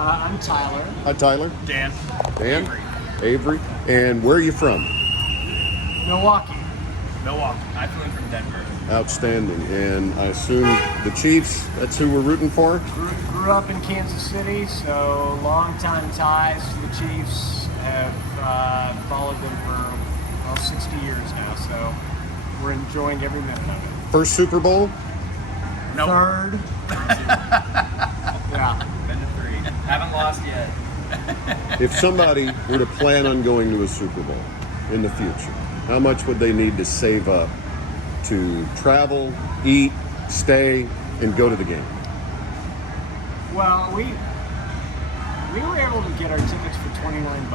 I'm Tyler. Hi, Tyler. Dan. Dan. Avery. And where are you from? Milwaukee. I flew in from Denver. Outstanding. And I assume the Chiefs, that's who we're rooting for? Grew up in Kansas City, so long-time ties to the Chiefs. Have followed them for 60 years now, so we're enjoying every minute of it. First Super Bowl? Nope. Third. Yeah. Been to 3. Haven't lost yet. If somebody were to plan on going to a Super Bowl in the future, how much would they need to save up to travel, eat, stay, and go to the game? Well, we were able to get our tickets for $29.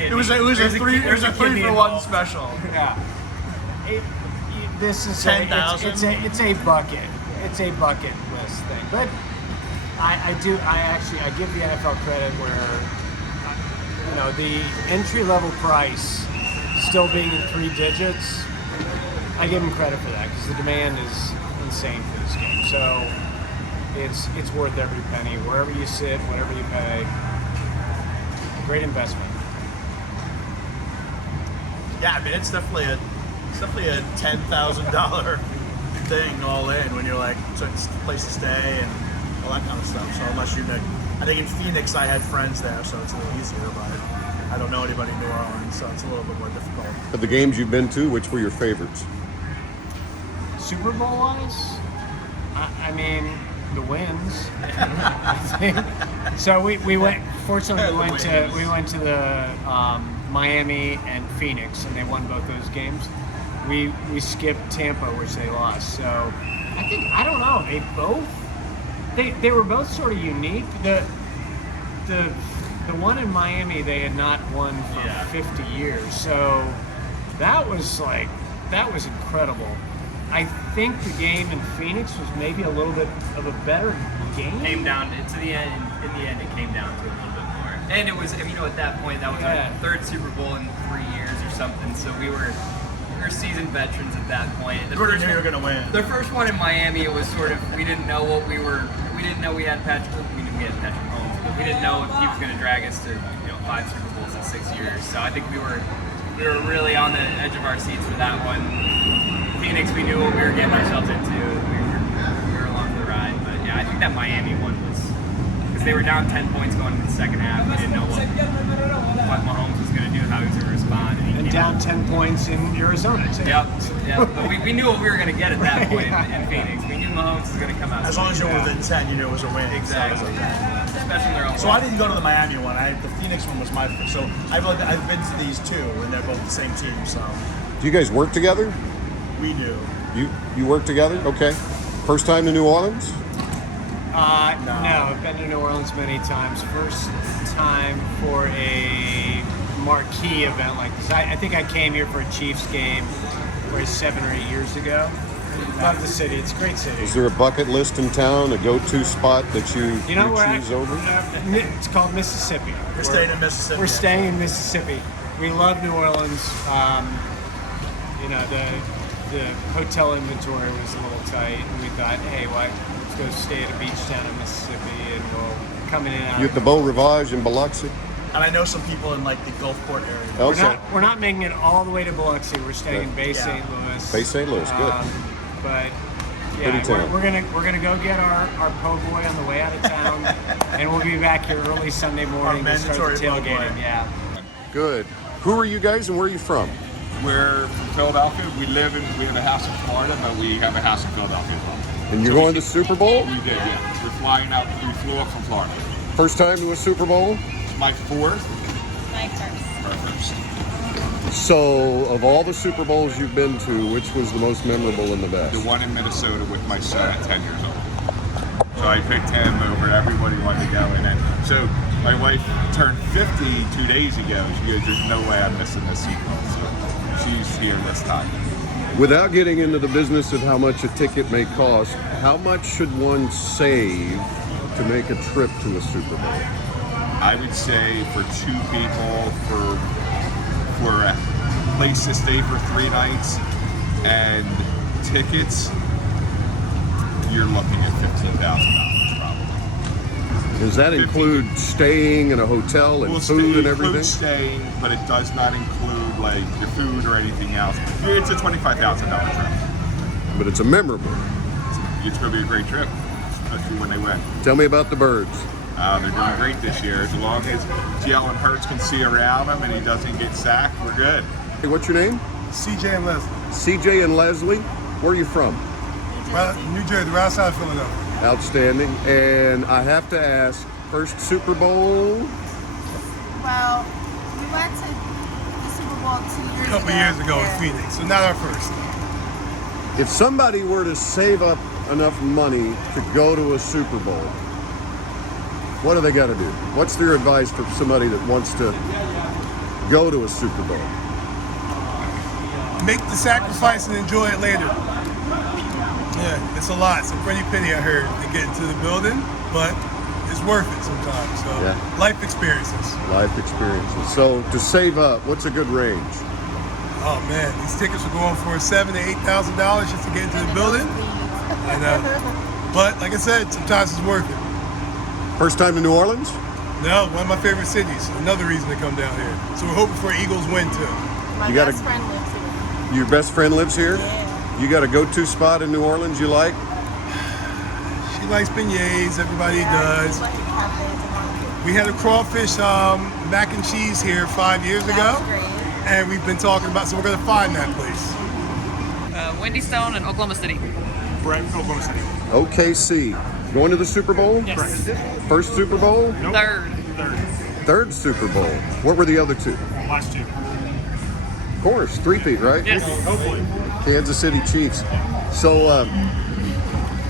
It was a 3 for 1 special. Yeah. This is 10,000. It's a bucket list thing, but I give the NFL credit where the entry level price still being in 3 digits. I give them credit for that because the demand is insane for this game. So it's worth every penny. Wherever you sit, whatever you pay, great investment. Yeah, I mean it's definitely a $10,000 thing all in when you're like, so it's a place to stay and all that kind of stuff. So unless you I think in Phoenix I had friends there, so it's a little easier, but I don't know anybody in New Orleans, so it's a little bit more difficult. Of the games you've been to, which were your favorites? Super Bowl wise, I mean the wins. I think. So we went. Fortunately, we went to the Miami and Phoenix, and they won both those games. We skipped Tampa, which they lost. So I don't know. They were both sort of unique. The one in Miami they had not won for 50 years. So that was incredible. I think the game in Phoenix was maybe a little bit of a better game. Came down to the end. In the end, it came down to a little bit more. And it was, at that point, that was our 3rd Super Bowl in 3 years or something. So we were seasoned veterans at that point. You already knew you were going to win. The first one in Miami, it was sort of, we didn't know we knew we had Patrick Mahomes, but we didn't know if he was going to drag us to 5 Super Bowls in 6 years. So I think we were really on the edge of our seats for that one. Phoenix, we knew what we were getting ourselves into. We were along for the ride. But yeah, I think that Miami one was, because they were down 10 points going into the second half. We didn't know what Mahomes was going to do, how he was going to respond. And down 10 points in Arizona too. Yep. But we knew what we were going to get at that point in Phoenix. We knew Mahomes was going to come out. As long as you were within 10, you knew it was a win. Exactly. Especially in their own. So I didn't go to the Miami one. The Phoenix one was my. So I've been to these 2, and they're both the same team. So Do you guys work together? we do. You work together? Okay. First time to New Orleans? No, I've been to New Orleans many times. First time for a marquee event like this. I think I came here for a Chiefs game 7 or 8 years ago. Love the city. It's a great city. Is there a bucket list in town, a go-to spot that you choose over? It's called Mississippi. We're staying in Mississippi. We're staying in Mississippi. We love New Orleans. The hotel inventory was a little tight, and we thought, hey, let's go stay at a beach town in Mississippi, and we'll come in and out. You at the Beau Rivage in Biloxi? And I know some people in like the Gulfport area. Okay. We're not making it all the way to Biloxi. We're staying in Bay St. Louis. Bay St. Louis, good. But Pretty yeah, town. we're gonna go get our po' boy on the way out of town, and we'll be back here early Sunday morning to start the mandatory po' boy. tailgating. Yeah. Good. Who are you guys and where are you from? We're from Philadelphia. We have a house in Florida, but we have a house in Philadelphia as well. And you're going to Super Bowl? We did, yeah. We're flying out. We flew up from Florida. First time to a Super Bowl? It's my 4th. My first. Our first. So, of all the Super Bowls you've been to, which was the most memorable and the best? The one in Minnesota with my son at 10 years old. So I picked him over everybody wanted to go. And then, so my wife turned 50 2 days ago. She goes, there's no way I'm missing this Super Bowl. So she's here this time. Without getting into the business of how much a ticket may cost, how much should one save to make a trip to a Super Bowl? I would say for 2 people, for a place to stay for 3 nights and tickets, you're looking at $15,000. Does that 50. include staying in a hotel and Well, food and it everything? includes staying, but it does not include like your food or anything else. It's a $25,000 trip. But it's a memorable. It's going to be a great trip, especially when they win. Tell me about the birds. They're doing great this year. As long as Jalen Hurts can see around him and he doesn't get sacked, we're good. Hey, what's your name? CJ and Leslie. CJ and Leslie. Where are you from? Well, New Jersey, right outside of Philadelphia. Outstanding. And I have to ask, first Super Bowl? Well, we went to the Super Bowl 2 years ago. A couple years ago in Phoenix, so not our first. If somebody were to save up enough money to go to a Super Bowl, what do they got to do? What's their advice for somebody that wants to go to a Super Bowl? Make the sacrifice and enjoy it later. Yeah, it's a lot. It's a pretty penny, I heard, to get into the building, but it's worth it sometimes. So, Yeah. life experiences. Life experiences. So to save up, what's a good range? Oh man, these tickets are going for $7,000 to $8,000 just to get into the building. I know. But like I said, sometimes it's worth it. First time to New Orleans? No, one of my favorite cities. Another reason to come down here. So we're hoping for Eagles win too. My You gotta- best friend lives here. Your best friend lives here? Yeah. You got a go-to spot in New Orleans you like? She likes beignets, everybody does. Like a cafe to barbecue. We had a crawfish mac and cheese here 5 years ago. That's great. And we've been talking about, so we're gonna find that place. Wendy Stone in Oklahoma City. Brett, Oklahoma City. OKC. Going to the Super Bowl? Yes. First Super Bowl? Third. Third Super Bowl. What were the other two? Last two. Of course, three-peat, right? Yes. Hopefully. Kansas City Chiefs. So,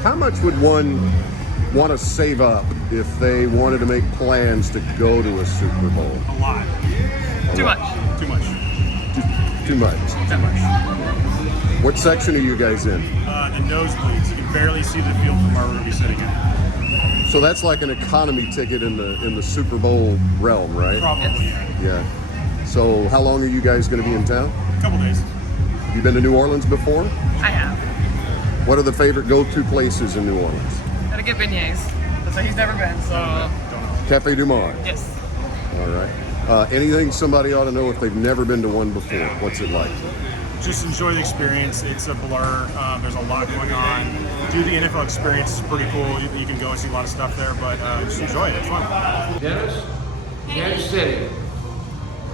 how much would one want to save up if they wanted to make plans to go to a Super Bowl? A lot. Too much. Too much. Too much. Too much. What section are you guys in? The nosebleeds. You can barely see the field from where we're going to be sitting in. So that's like an economy ticket in the Super Bowl realm, right? Probably, yeah. Yeah. So how long are you guys going to be in town? A couple days. You been to New Orleans before? I have. What are the favorite go-to places in New Orleans? Gotta get beignets. That's why he's never been, so. Cafe Du Monde. Yes. All right. Anything somebody ought to know if they've never been to one before? What's it like? Just enjoy the experience. It's a blur. There's a lot going on. Do the NFL experience. It's pretty cool. You can go and see a lot of stuff there, but just enjoy it. It's fun. Dennis, Kansas City.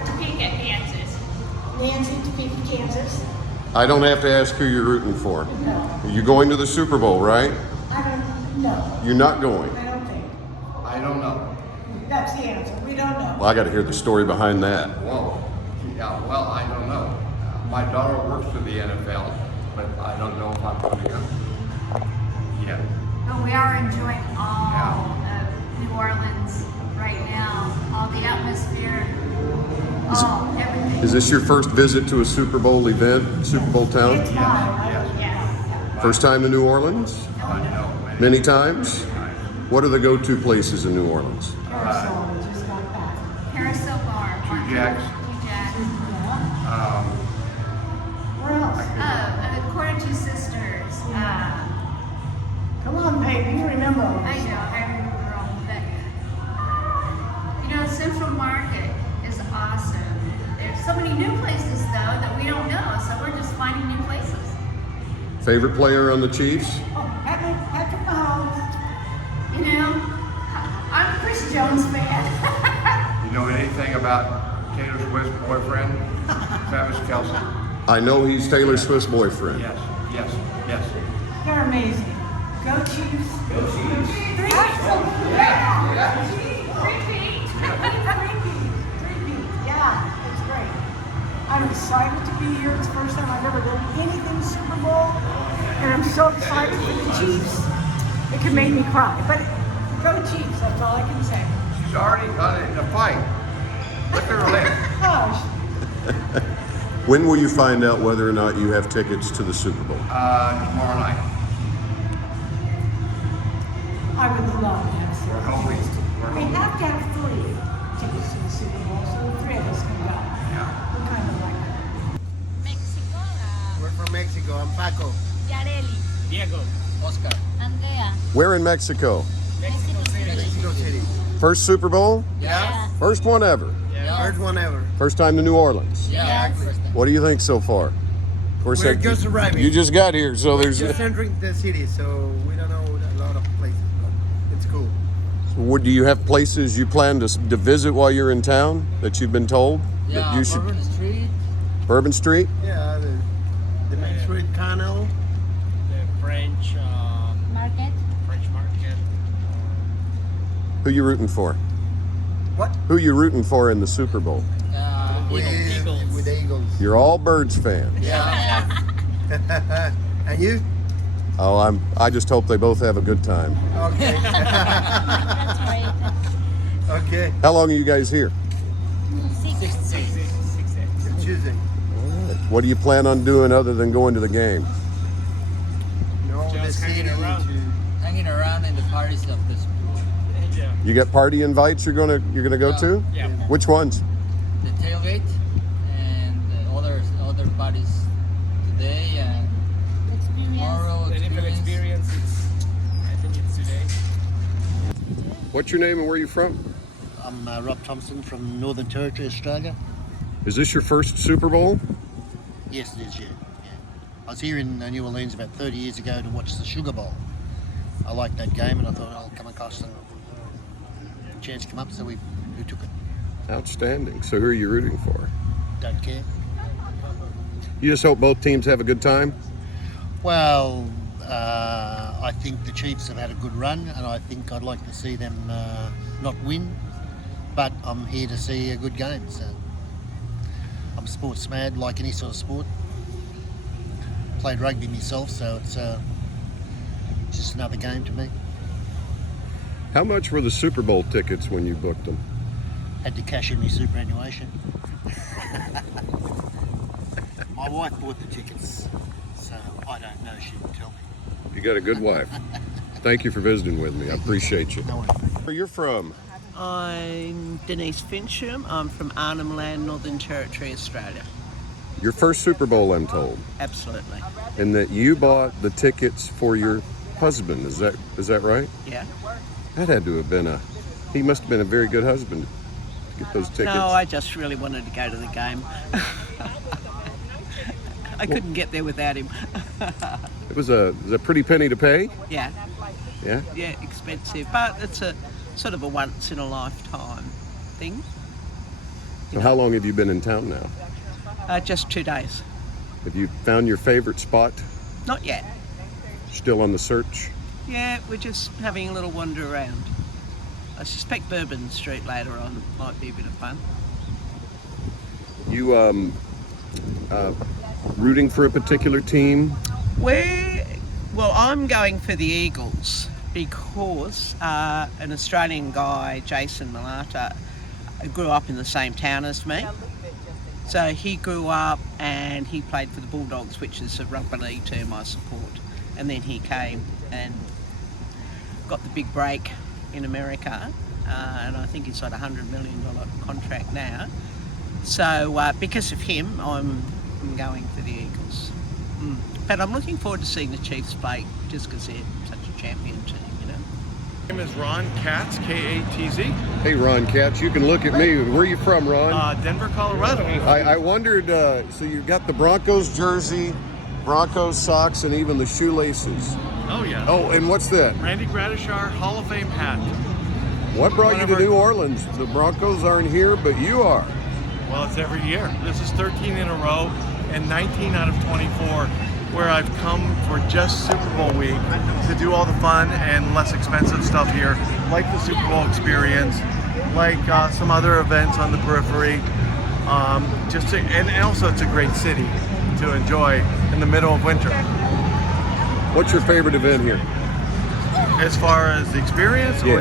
Topeka, Kansas. Nancy, Topeka, Kansas. I don't have to ask who you're rooting for. You're going to the Super Bowl, right? I don't know. You're not going. I don't think. I don't know. That's the answer. We don't know. Well, I got to hear the story behind that. Whoa. Yeah, well, I don't know. My daughter works for the NFL, but I don't know if I'm going to go. Yeah. But we are enjoying all Yeah. of New Orleans right now. All the atmosphere, everything. Is this your first visit to a Super Bowl event, Super Bowl town? It's mine. Yes. First time to New Orleans? Many times? What are the go-to places in New Orleans? Parasol, we just got back. Carousel Bar. Two Jacks. Two Jacks. Where else? According to Sisters. Come on, baby. You remember all I this. know, I remember all of that. You know, Central Market is awesome. There's so many new places, though, that we don't know, so we're just finding new places. Favorite player on the Chiefs? Oh, Patrick Mahomes. You know, I'm a Chris Jones fan. You know anything about Taylor Swift's boyfriend, Travis Kelce? I know he's Taylor Swift's boyfriend. Yes, yes, yes. They're amazing. Go Chiefs. Go Chiefs. Yeah, it's great. I'm excited to be here. It's the first time I've ever done anything Super Bowl. And I'm so excited for the Chiefs. It could make me cry. But go Chiefs, that's all I can say. She's already got it in a fight. Look at her lip. Gosh, When will you find out whether or not you have tickets to the Super Bowl? Tomorrow night. I would love to have We're hoping. We have to have 3 tickets to the Super Bowl, so the 3 of us can go. Yeah. We're kind of like that. Mexico. We're from Mexico. I'm Paco. Yareli. Diego. Oscar. Andrea. Where in Mexico? Mexico City. First Super Bowl? Yeah. First one ever. First one ever. First time to New Orleans. Yeah. What do you think so far? Of course, We're just arriving. You just got here, so there's. Just entering the city, so we don't know a lot of places, but it's cool. Do you have places you plan to visit while you're in town that you've been told that you should? Bourbon Street. Bourbon Street. Yeah, the Main Street Canal. The French Market. market. Who you rooting for? What? Who you rooting for in the Super Bowl? With the Eagles. You're all Birds fans. Yeah. And you? Oh, I just hope they both have a good time. Okay. That's right. Okay. How long are you guys here? 6 days. Tuesday. What do you plan on doing other than going to the game? No, the Just city. hanging around. Hanging around in the parties of this. Yeah. You got party invites you're gonna go to? Yeah. Which ones? The tailgate and other parties today and tomorrow. The NFL experience, I think it's today. What's your name and where are you from? I'm Rob Thompson from Northern Territory, Australia. Is this your first Super Bowl? Yes, it is, yeah. I was here in New Orleans about 30 years ago to watch the Sugar Bowl. I liked that game and I thought I'll come across and a chance come up, so we took it. Outstanding. So who are you rooting for? Don't care. You just hope both teams have a good time? Well, I think the Chiefs have had a good run and I think I'd like to see them not win, but I'm here to see a good game. So I'm sports mad, like any sort of sport. Played rugby myself, so it's just another game to me. How much were the Super Bowl tickets when you booked them? Had to cash in my superannuation. My wife bought the tickets, so I don't know, she didn't tell me. You got a good wife. Thank you for visiting with me. I appreciate you. No worries. Where you're from? I'm Denise Fincham. I'm from Arnhem Land, Northern Territory, Australia. Your first Super Bowl, I'm told. Absolutely. And that you bought the tickets for your husband. Is that right? Yeah. That had to have been he must have been a very good husband to get those tickets. No, I just really wanted to go to the game. I couldn't get there without him. It was a pretty penny to pay? Yeah. Yeah? Yeah, expensive, but it's a sort of a once in a lifetime thing. So how long have you been in town now? Just 2 days. Have you found your favorite spot? Not yet. Still on the search? Yeah, we're just having a little wander around. I suspect Bourbon Street later on might be a bit of fun. You rooting for a particular team? Well, I'm going for the Eagles because an Australian guy, Jason Malata, grew up in the same town as me. So he grew up and he played for the Bulldogs, which is a rugby league team I support. And then he came and got the big break in America, and I think he's got a $100 million contract now. So because of him, I'm going for the Eagles. But I'm looking forward to seeing the Chiefs play, just because they're such a champion team, you know. My name is Ron Katz, K-A-T-Z. Hey, Ron Katz, you can look at me. Where are you from, Ron? Denver, Colorado. I wondered, so you got the Broncos jersey, Broncos socks, and even the shoelaces. Oh, yeah. Oh, and what's that? Randy Gradishar Hall of Fame hat. What brought you to New Orleans? The Broncos aren't here, but you are. Well, it's every year. This is 13 in a row and 19 out of 24 where I've come for just Super Bowl week to do all the fun and less expensive stuff here, like the Super Bowl experience, like some other events on the periphery. And also it's a great city to enjoy in the middle of winter. What's your favorite event here? As far as the experience, or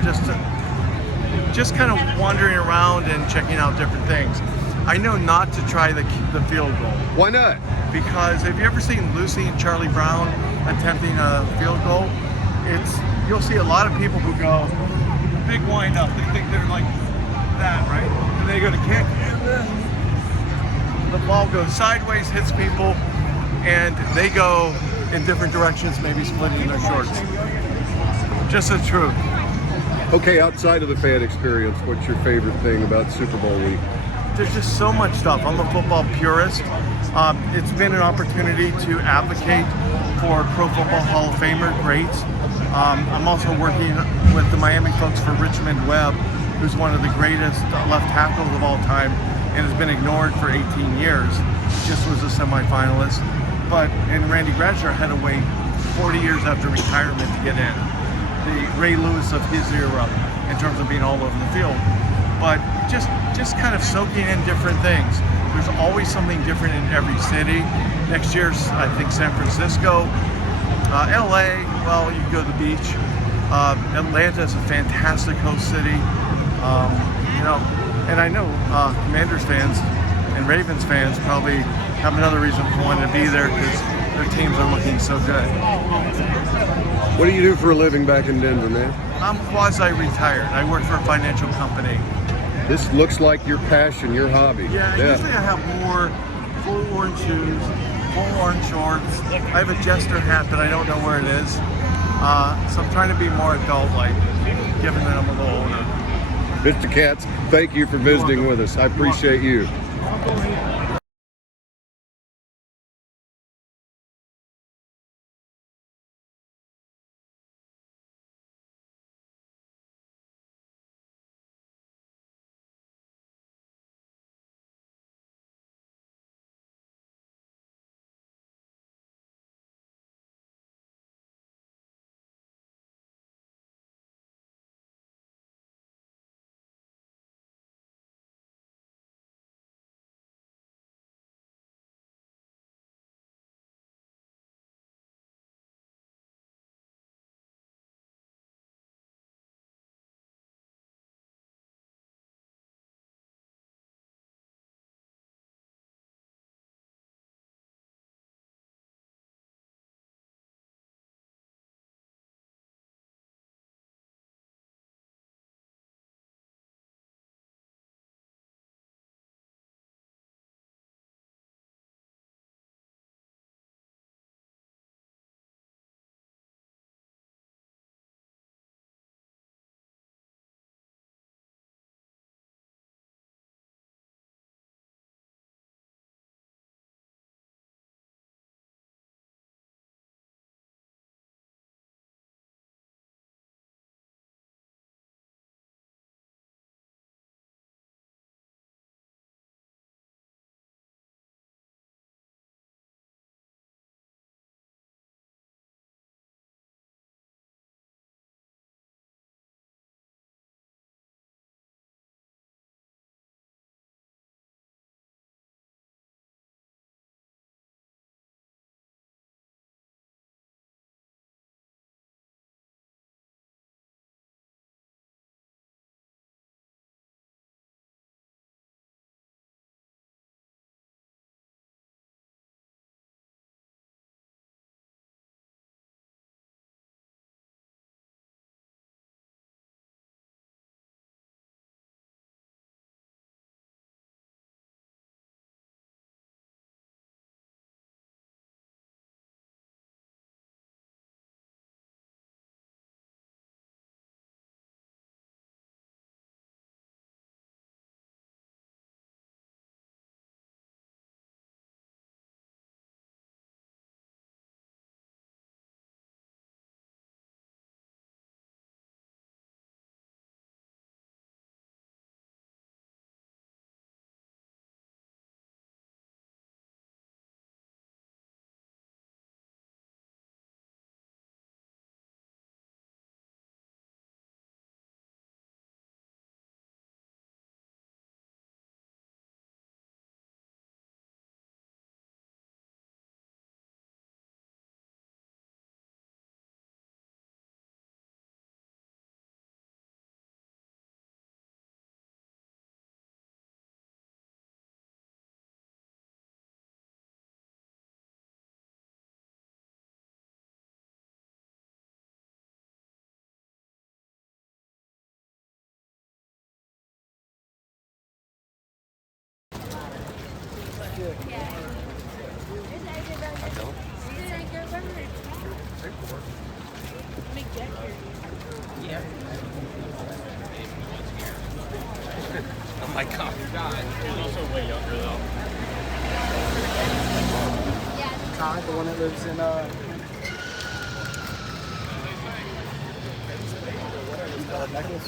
just kind of wandering around and checking out different things. I know not to try the field goal. Why not? Because have you ever seen Lucy and Charlie Brown attempting a field goal? You'll see a lot of people who go big wind up. They think they're like that, right? And they go to kick, and then the ball goes sideways, hits people, and they go in different directions, maybe splitting their shorts. Just the truth. Okay, outside of the fan experience, what's your favorite thing about Super Bowl week? There's just so much stuff. I'm a football purist. It's been an opportunity to advocate for Pro Football Hall of Famer greats. I'm also working with the Miami folks for Richmond Webb, who's one of the greatest left tackles of all time and has been ignored for 18 years. Just was a semifinalist. And Randy Bradshaw had to wait 40 years after retirement to get in. The Ray Lewis of his era in terms of being all over the field. But just kind of soaking in different things. There's always something different in every city. Next year's, I think, San Francisco. LA, well, you can go to the beach. Atlanta is a fantastic host city. And I know Commanders fans and Ravens fans probably have another reason for wanting to be there because their teams are looking so good. What do you do for a living back in Denver, man? I'm quasi-retired. I work for a financial company. This looks like your passion, your hobby. Yeah, usually I have more full orange shoes, full orange shorts. I have a Jester hat that I don't know where it is. So I'm trying to be more adult-like, given that I'm a little older. Mr. Katz, thank you for visiting with us. I appreciate you. icon. He's also way younger though. Todd, the one that lives in necklace.